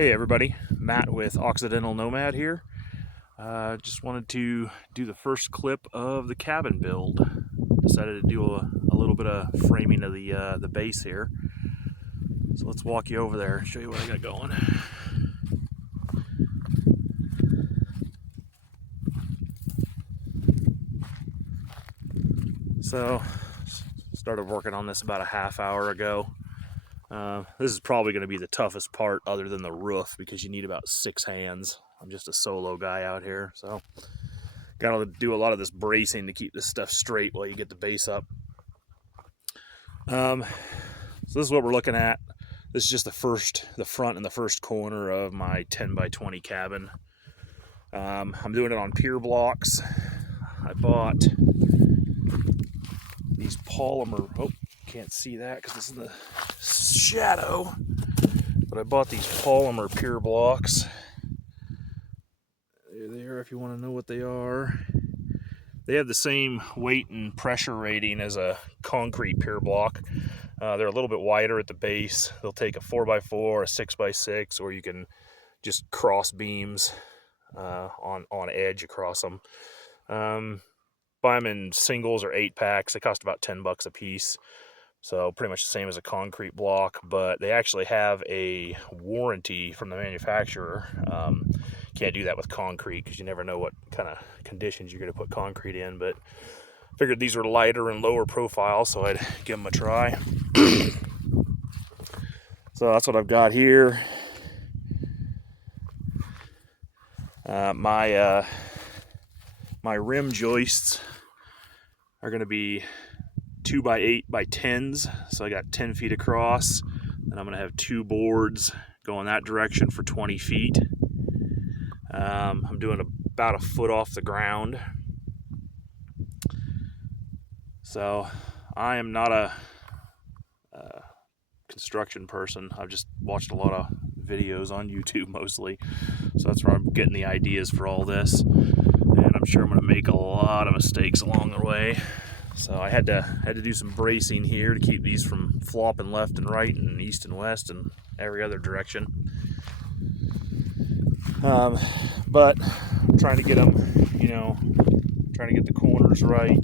Hey everybody, Matt with Occidental Nomad here. Just wanted to do the first clip of the cabin build. Decided to do a little bit of framing of the base here. So let's walk you over there and show you what I got going. So started working on this about a half hour ago. This is probably going to be the toughest part other than the roof because you need about 6 hands. I'm just a solo guy out here, so got to do a lot of this bracing to keep this stuff straight while you get the base up. So this is what we're looking at. This is just the front and the first corner of my 10 by 20 cabin. I'm doing it on pier blocks. I bought these polymer, can't see that because it's in the shadow, but I bought these polymer pier blocks. They're there if you want to know what they are. They have the same weight and pressure rating as a concrete pier block. They're a little bit wider at the base. They'll take a 4x4, a 6x6, or you can just cross beams on edge across them. Buy them in singles or 8-packs. They cost about $10 a piece. So pretty much the same as a concrete block, but they actually have a warranty from the manufacturer. Can't do that with concrete because you never know what kind of conditions you're going to put concrete in, but figured these were lighter and lower profile, so I'd give them a try. So that's what I've got here. My rim joists are going to be 2x8 by 10s, so I got 10 feet across, and I'm going to have 2 boards going that direction for 20 feet. I'm doing about a foot off the ground. So I am not a construction person. I've just watched a lot of videos on YouTube mostly, so that's where I'm getting the ideas for all this, and I'm sure I'm going to make a lot of mistakes along the way. So I had to do some bracing here to keep these from flopping left and right and east and west and every other direction. But I'm trying to get them, trying to get the corners right,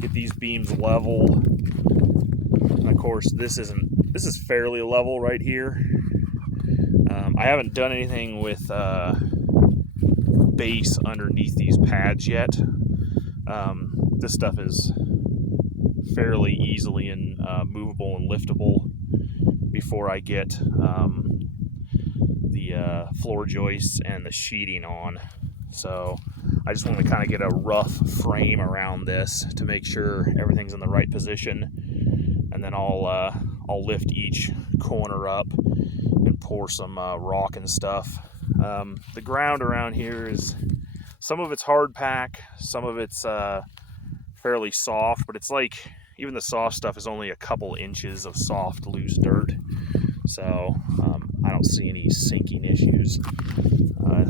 get these beams level. And of course, this is fairly level right here. I haven't done anything with base underneath these pads yet. This stuff is fairly easily and movable and liftable before I get the floor joists and the sheeting on. So I just want to kind of get a rough frame around this to make sure everything's in the right position, and then I'll lift each corner up and pour some rock and stuff. The ground around here is, some of it's hard pack, some of it's fairly soft, but it's like even the soft stuff is only a couple inches of soft loose dirt, so I don't see any sinking issues.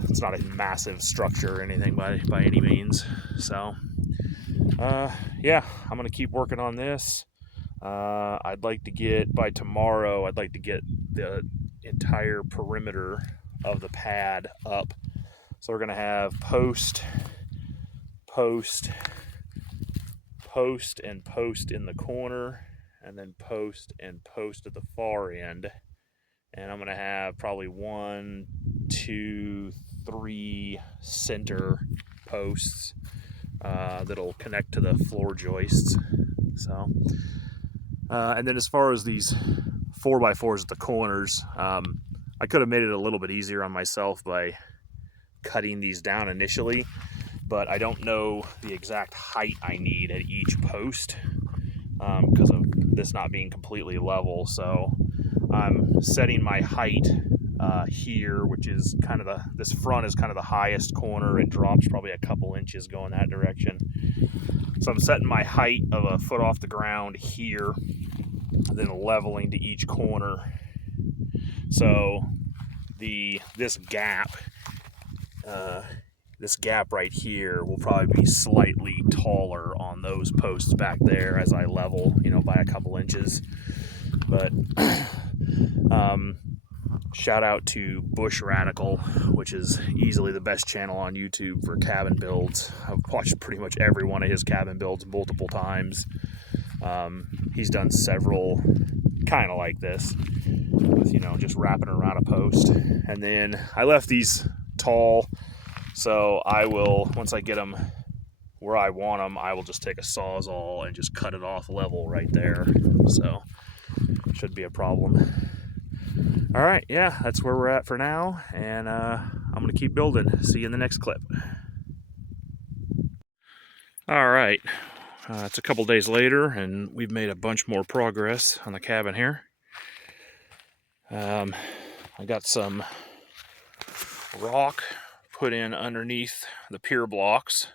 It's not a massive structure or anything by any means. So yeah, I'm gonna keep working on this. I'd like to get, by tomorrow, I'd like to get the entire perimeter of the pad up. So we're gonna have post and post in the corner, and then post and post at the far end. And I'm gonna have probably 1, 2, 3 center posts that'll connect to the floor joists. So, and then as far as these 4x4s at the corners, I could have made it a little bit easier on myself by cutting these down initially, but I don't know the exact height I need at each post because of this not being completely level. So I'm setting my height here, which is kind of this front is kind of the highest corner. It drops probably a couple inches going that direction. So I'm setting my height of a foot off the ground here, and then leveling to each corner. So this gap right here will probably be slightly taller on those posts back there as I level, by a couple inches. But shout out to Bush Radical, which is easily the best channel on YouTube for cabin builds. I've watched pretty much every one of his cabin builds multiple times. He's done several kind of like this, with, you know, just wrapping around a post. And then I left these tall, so I will, once I get them where I want them, I will just take a Sawzall and just cut it off level right there. So should be a problem. All right, yeah, that's where we're at for now, and I'm gonna keep building. See you in the next clip. All right, it's a couple days later, and we've made a bunch more progress on the cabin here. I got some rock put in underneath the pier blocks.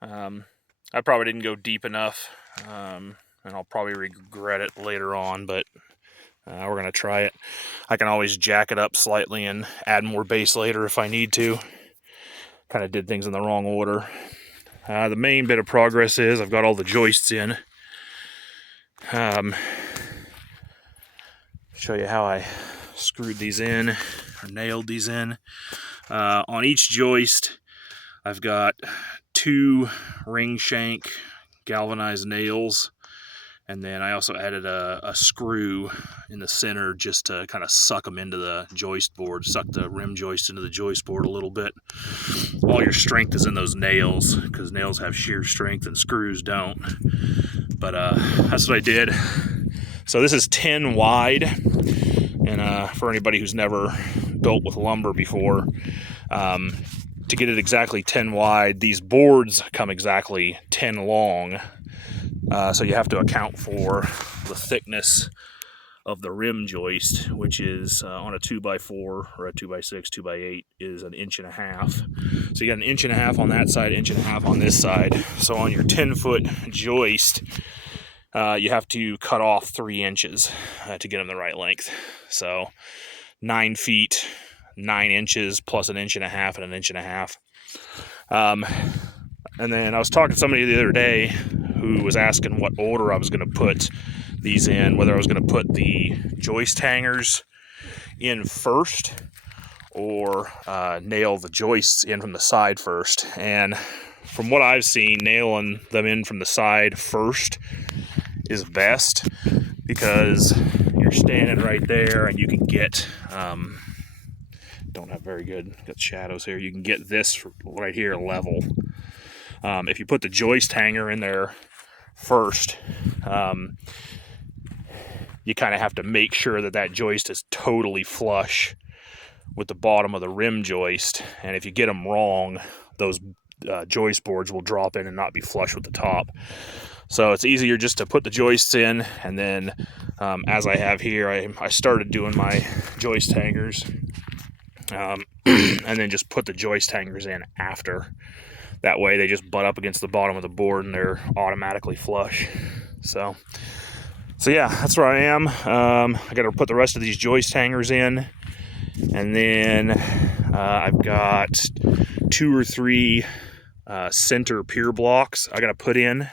I probably didn't go deep enough, and I'll probably regret it later on, but we're going to try it. I can always jack it up slightly and add more base later if I need to. Kind of did things in the wrong order. The main bit of progress is I've got all the joists in. Show you how I screwed these in, or nailed these in. On each joist, I've got 2 ring shank galvanized nails, and then I also added a screw in the center just to kind of suck them into the joist board, suck the rim joist into the joist board a little bit. All your strength is in those nails, because nails have shear strength and screws don't. But that's what I did. So this is 10 wide, and for anybody who's never built with lumber before, to get it exactly 10 wide, these boards come exactly 10 long. So you have to account for the thickness of the rim joist, which is on a 2x4 or a 2x6, 2x8 is 1.5 inches. So you got 1.5 inches on that side, 1.5 inches on this side. So on your 10-foot joist, you have to cut off 3 inches to get them the right length. So 9 feet, 9 inches plus 1.5 inches and 1.5 inches. And then I was talking to somebody the other day who was asking what order I was going to put these in, whether I was going to put the joist hangers in first or nail the joists in from the side first. And from what I've seen, nailing them in from the side first is best, because you're standing right there and you can get, don't have very good, got shadows here, you can get this right here level. If you put the joist hanger in there first, you kind of have to make sure that that joist is totally flush with the bottom of the rim joist, and if you get them wrong, those joist boards will drop in and not be flush with the top. So it's easier just to put the joists in, and then as I have here, I started doing my joist hangers, and then just put the joist hangers in after. That way they just butt up against the bottom of the board and they're automatically flush. So yeah, that's where I am. I got to put the rest of these joist hangers in, and then I've got 2 or 3 center pier blocks I got to put in.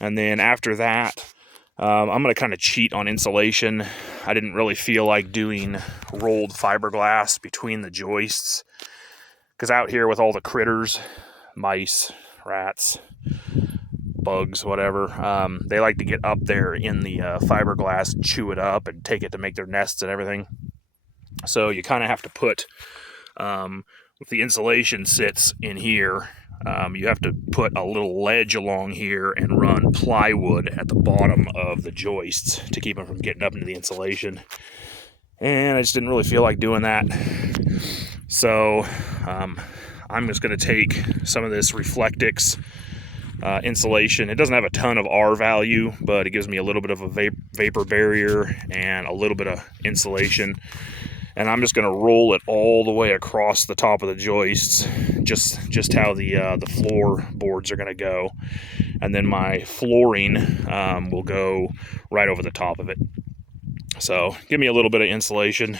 And then after that, I'm going to kind of cheat on insulation. I didn't really feel like doing rolled fiberglass between the joists, because out here with all the critters, mice, rats, bugs, whatever, they like to get up there in the fiberglass, chew it up, and take it to make their nests and everything. So you kind of have to put, if the insulation sits in here, you have to put a little ledge along here and run plywood at the bottom of the joists to keep them from getting up into the insulation. And I just didn't really feel like doing that. So I'm just going to take some of this Reflectix insulation. It doesn't have a ton of R value, but it gives me a little bit of a vapor barrier and a little bit of insulation. And I'm just going to roll it all the way across the top of the joists, just how the floor boards are going to go. And then my flooring will go right over the top of it. So give me a little bit of insulation.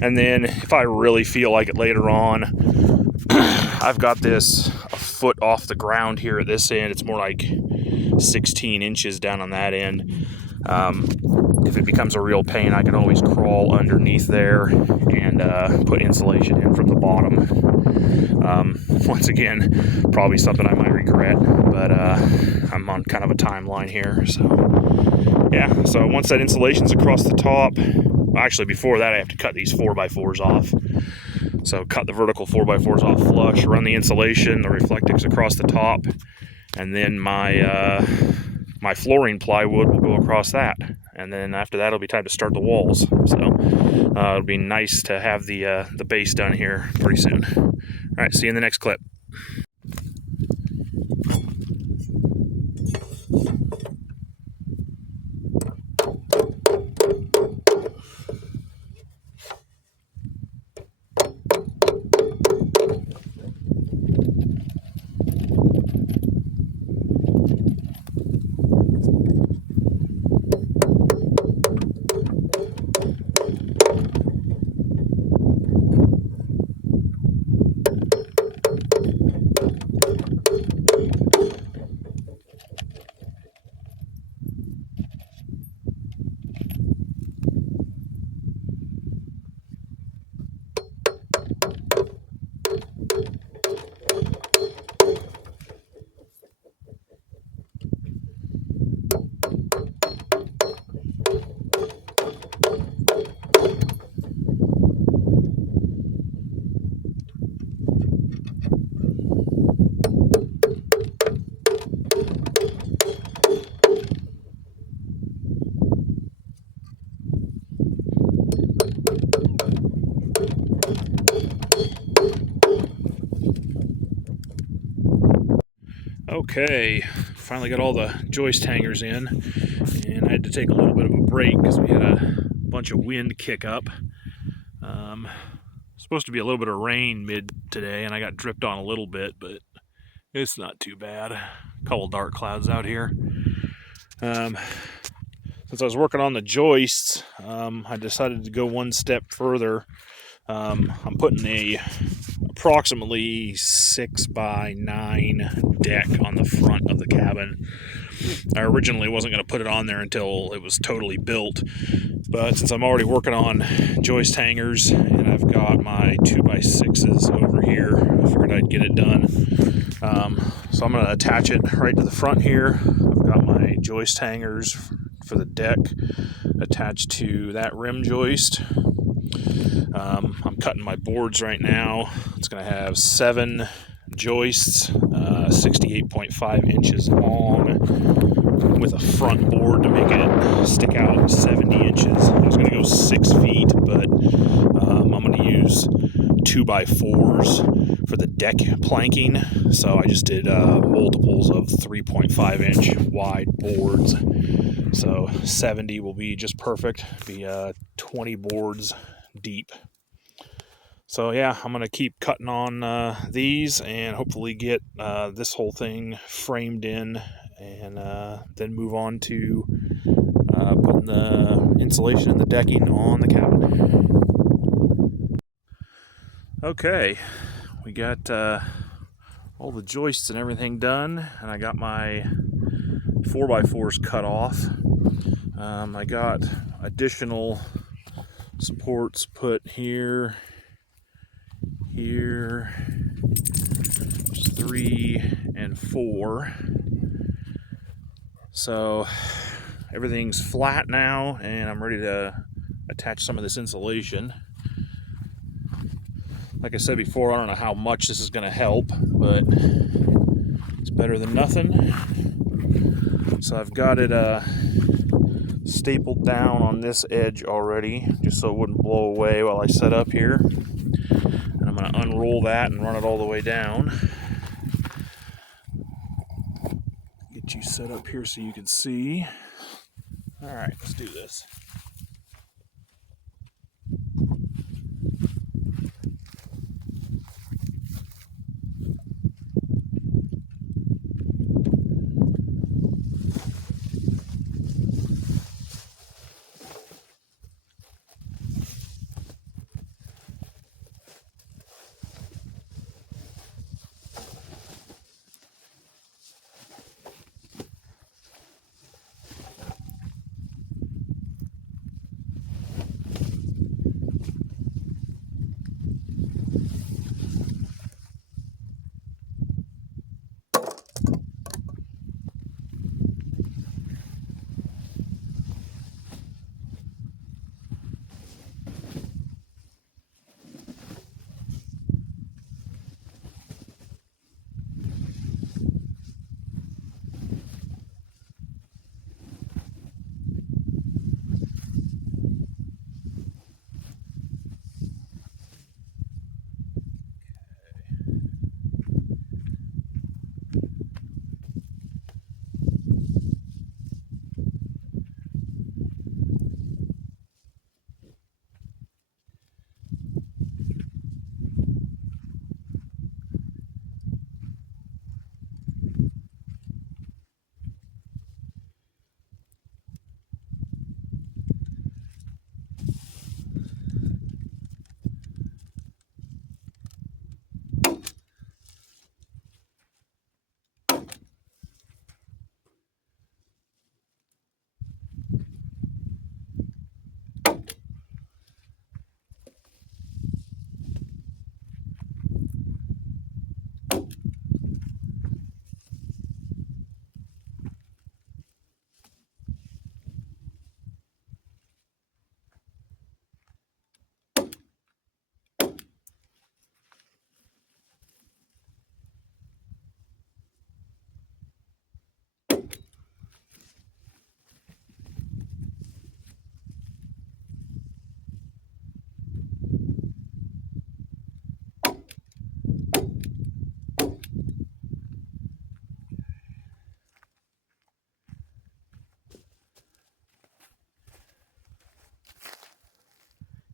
And then if I really feel like it later on, I've got this a foot off the ground here at this end. It's more like 16 inches down on that end. if it becomes a real pain, I can always crawl underneath there and put insulation in from the bottom. Once again, probably something I might regret, but I'm on kind of a timeline here. So yeah, so once that insulation's across the top, actually before that I have to cut these 4x4s off. So cut the vertical 4x4s off flush, run the insulation, the reflectix across the top, and then my my flooring plywood will go across that. And then after that, it'll be time to start the walls. So it'll be nice to have the base done here pretty soon. All right, see you in the next clip. Okay, finally got all the joist hangers in, and I had to take a little bit of a break because we had a bunch of wind kick up. Supposed to be a little bit of rain mid today, and I got dripped on a little bit, but it's not too bad. A couple dark clouds out here. Since I was working on the joists, I decided to go one step further. I'm putting a approximately 6x9 deck on the front of the cabin. I originally wasn't going to put it on there until it was totally built, but since I'm already working on joist hangers and I've got my 2x6s over here, I figured I'd get it done. So I'm going to attach it right to the front here. I've got my joist hangers for the deck attached to that rim joist. I'm cutting my boards right now. It's going to have 7 joists, 68.5 inches long, with a front board to make it stick out 70 inches. I was going to go 6 feet, but I'm going to use 2x4s for the deck planking. So I just did multiples of 3.5 inch wide boards. So 70 will be just perfect. Be 20 boards deep. So yeah, I'm going to keep cutting on these and hopefully get this whole thing framed in, and then move on to putting the insulation and the decking on the cabin. Okay, we got all the joists and everything done, and I got my 4x4s cut off. I got additional supports put here, 3 and 4. So everything's flat now, and I'm ready to attach some of this insulation. Like I said before, I don't know how much this is going to help, but it's better than nothing. So I've got it stapled down on this edge already, just so it wouldn't blow away while I set up here. And I'm going to unroll that and run it all the way down. Get you set up here so you can see. All right, let's do this.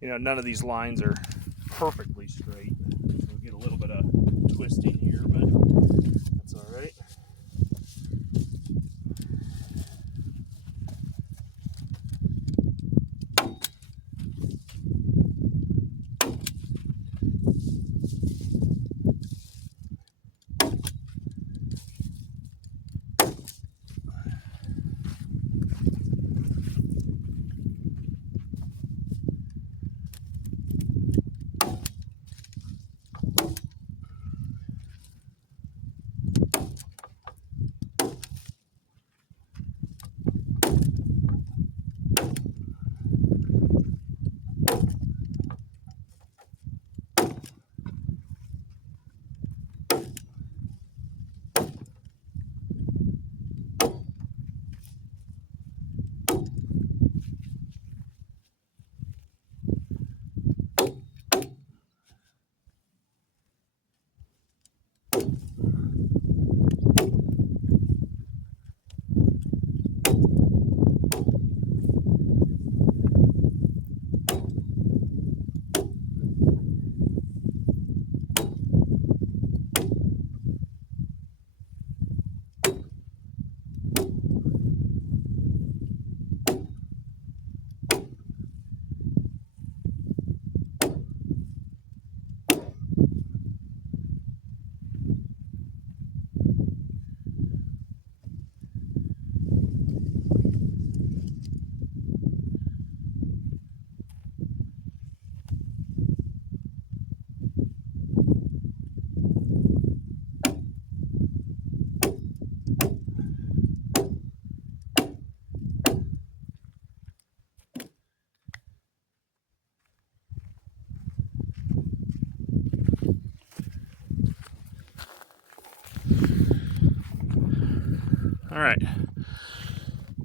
you know, none of these lines are perfectly straight. So we get a little bit of twisting here, but that's all right. All right,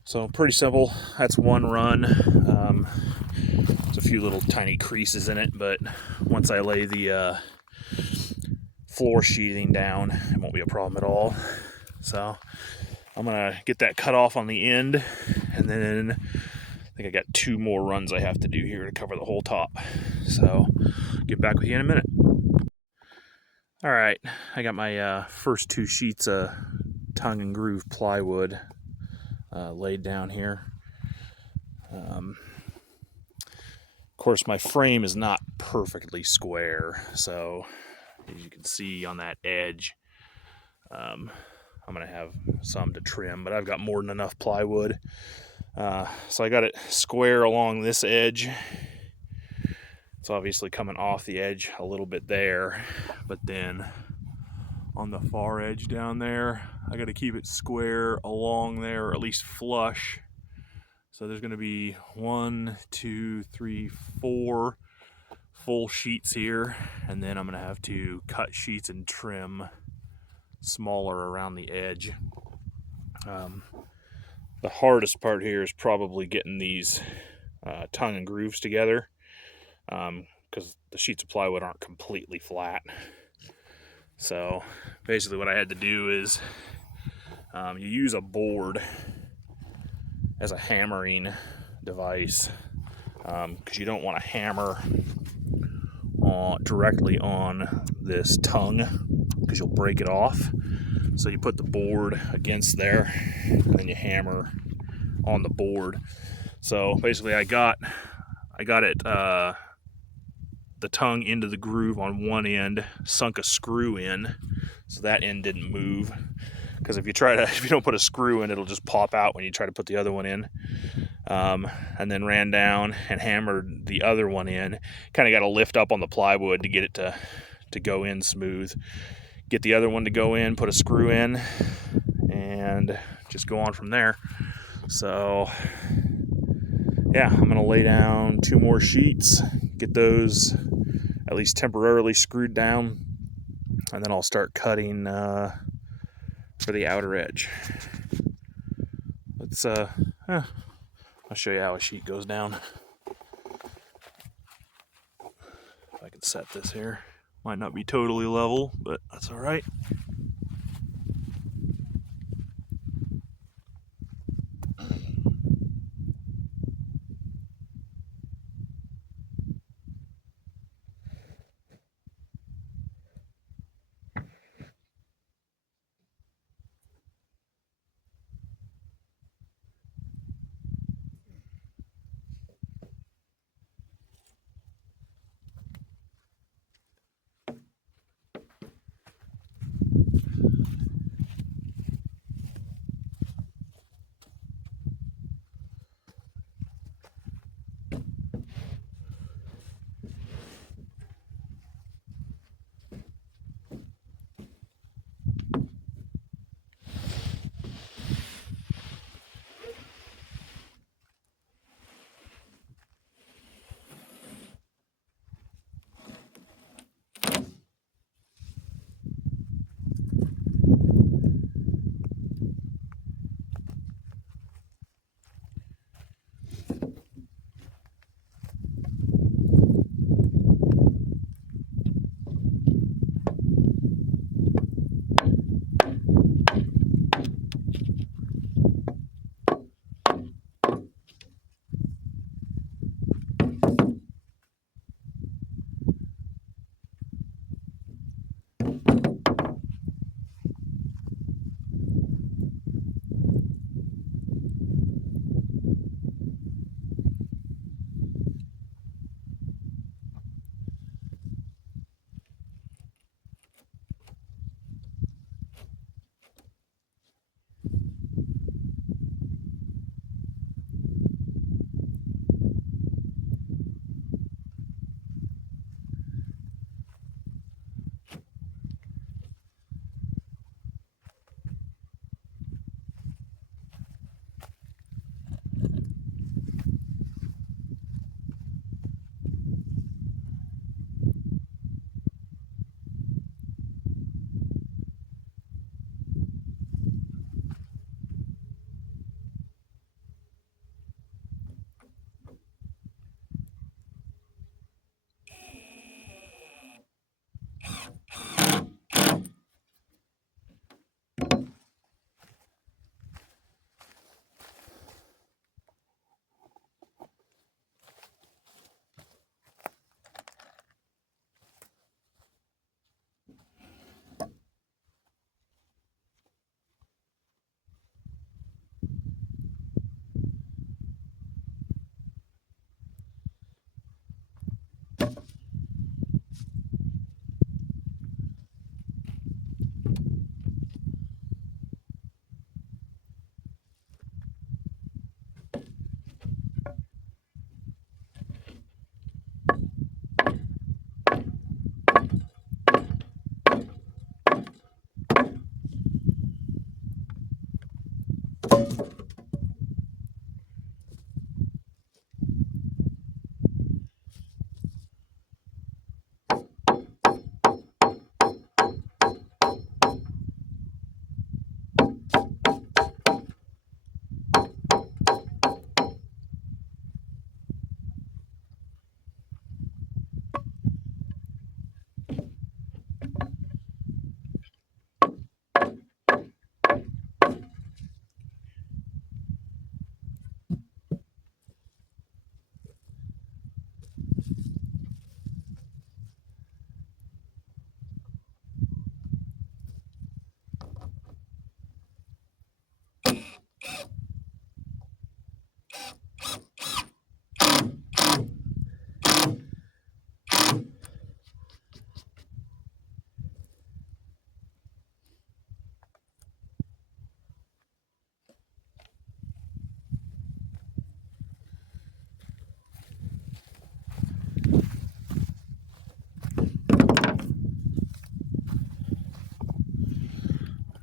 so pretty simple. That's one run. There's a few little tiny creases in it, but once I lay the floor sheathing down, it won't be a problem at all. So I'm gonna get that cut off on the end, and then I think I got 2 more runs I have to do here to cover the whole top. So get back with you in a minute. All right, I got my first 2 sheets of tongue and groove plywood laid down here. Of course, my frame is not perfectly square, so as you can see on that edge, I'm gonna have some to trim, but I've got more than enough plywood. So I got it square along this edge. It's obviously coming off the edge a little bit there, but then on the far edge down there, I got to keep it square along there, or at least flush. So there's going to be 1, 2, 3, 4 full sheets here, and then I'm going to have to cut sheets and trim smaller around the edge. The hardest part here is probably getting these tongue and grooves together, because the sheets of plywood aren't completely flat. So basically what I had to do is you use a board as a hammering device, because you don't want to hammer directly on this tongue, because you'll break it off. So you put the board against there, and then you hammer on the board. So basically I got it the tongue into the groove on one end, sunk a screw in, so that end didn't move. Because if you don't put a screw in, it'll just pop out when you try to put the other one in. And then ran down and hammered the other one in. Kind of got to lift up on the plywood to get it to go in smooth. Get the other one to go in, put a screw in, and just go on from there. So yeah, I'm gonna lay down 2 more sheets, get those at least temporarily screwed down, and then I'll start cutting for the outer edge. Let's I'll show you how a sheet goes down. If I can set this here. Might not be totally level, but that's all right.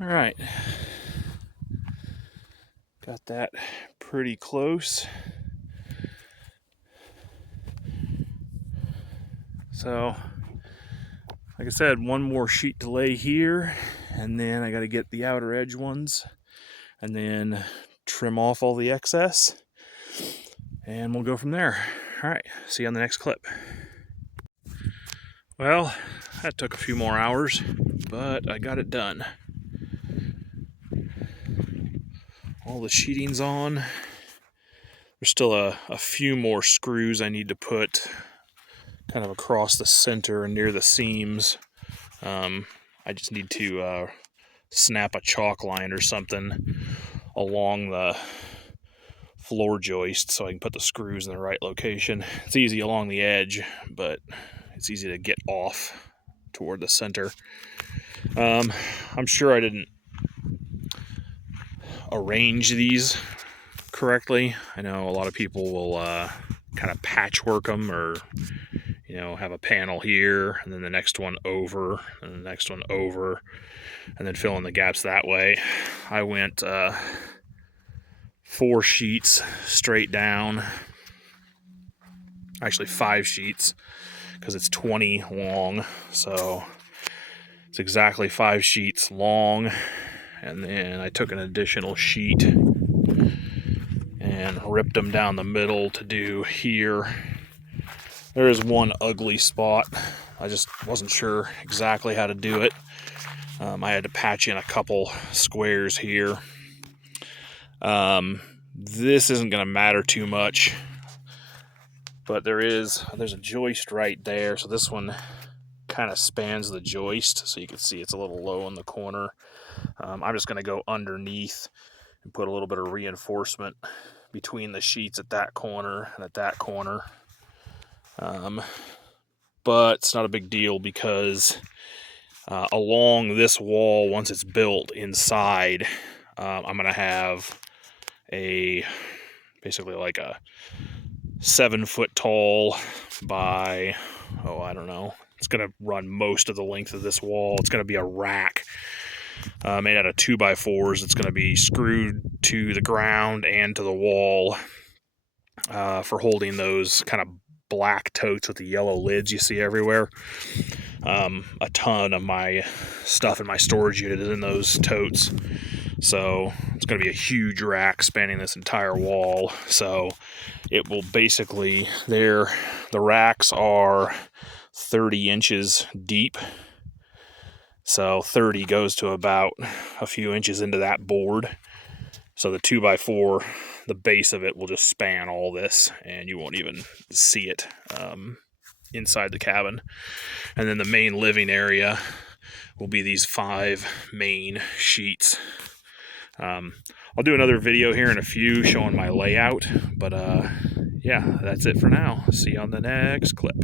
All right, got that pretty close. So, like I said, one more sheet to lay here, and then I got to get the outer edge ones, and then trim off all the excess, and we'll go from there. All right, see you on the next clip. Well, that took a few more hours, but I got it done. All the sheeting's on. There's still a few more screws I need to put kind of across the center and near the seams. I just need to snap a chalk line or something along the floor joist so I can put the screws in the right location. It's easy along the edge, but it's easy to get off toward the center. I'm sure I didn't arrange these correctly. I know a lot of people will kind of patchwork them, or have a panel here and then the next one over and the next one over, and then fill in the gaps that way. I went 4 sheets straight down, actually 5 sheets, because it's 20 long, so it's exactly 5 sheets long. And then I took an additional sheet and ripped them down the middle to do here. There is one ugly spot. I just wasn't sure exactly how to do it. I had to patch in a couple squares here. This isn't going to matter too much, but there's a joist right there. So this one kind of spans the joist, so you can see it's a little low in the corner. I'm just going to go underneath and put a little bit of reinforcement between the sheets at that corner and at that corner. But it's not a big deal, because along this wall, once it's built inside, I'm going to have basically like a 7-foot tall by, I don't know, it's going to run most of the length of this wall. It's going to be a rack made out of 2x4s. It's going to be screwed to the ground and to the wall for holding those kind of black totes with the yellow lids you see everywhere. A ton of my stuff in my storage unit is in those totes, so it's going to be a huge rack spanning this entire wall. So it will basically, the racks are 30 inches deep, so 30 goes to about a few inches into that board. So the 2x4, the base of it will just span all this, and you won't even see it inside the cabin. And then the main living area will be these 5 main sheets. I'll do another video here in a few showing my layout, but yeah, that's it for now. See you on the next clip.